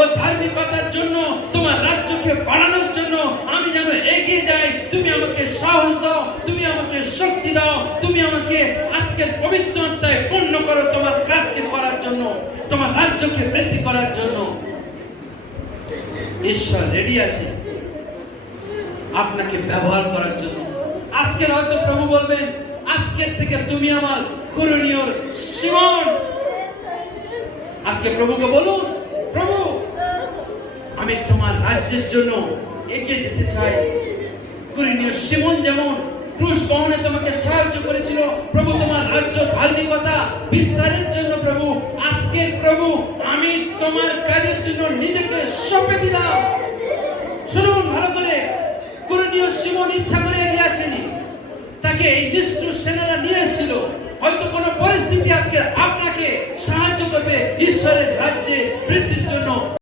ও ধার্মিকতার জন্য, তোমার রাজ্যকে বাড়ানোর জন্য আমি যেন এগিয়ে যাই। তুমি আমাকে সাহস দাও, তুমি আমাকে শক্তি দাও, তুমি আমাকে আজকের পবিত্র আত্মায় পূর্ণ করো তোমার কাজকে করার জন্য, তোমার রাজ্যকে বৃদ্ধি করার জন্য। ঈশ্বর রেডি আছে আপনাকে ব্যবহার করার জন্য। আজকে হয়তো প্রভু বলবেন, আজকের থেকে তুমি আমার করণীয় শিমন। আজকে প্রভুকে বলুন, প্রভু আমি তোমার রাজ্যের জন্য এগিয়ে যেতে চাই। করণীয় শিমন যেমন ক্রুশ বহনে তোমাকে সাহায্য করেছিল, প্রভু তোমার রাজ্য ধার্মিকতা বিস্তারের জন্য প্রভু আজকের প্রভু আমি তোমার কাজের জন্য নিজেকে সঁপে দিলাম। শুনুন ভালো করে, করণীয় শিমন ইচ্ছা করে এগিয়ে আসেনি, তাকে এই নিষ্ঠুর সেনারা নিয়ে এসেছিল। হয়তো কোনো পরিস্থিতি আজকে আপনাকে সাহায্য করবে ঈশ্বরের রাজ্যে বৃদ্ধির জন্য।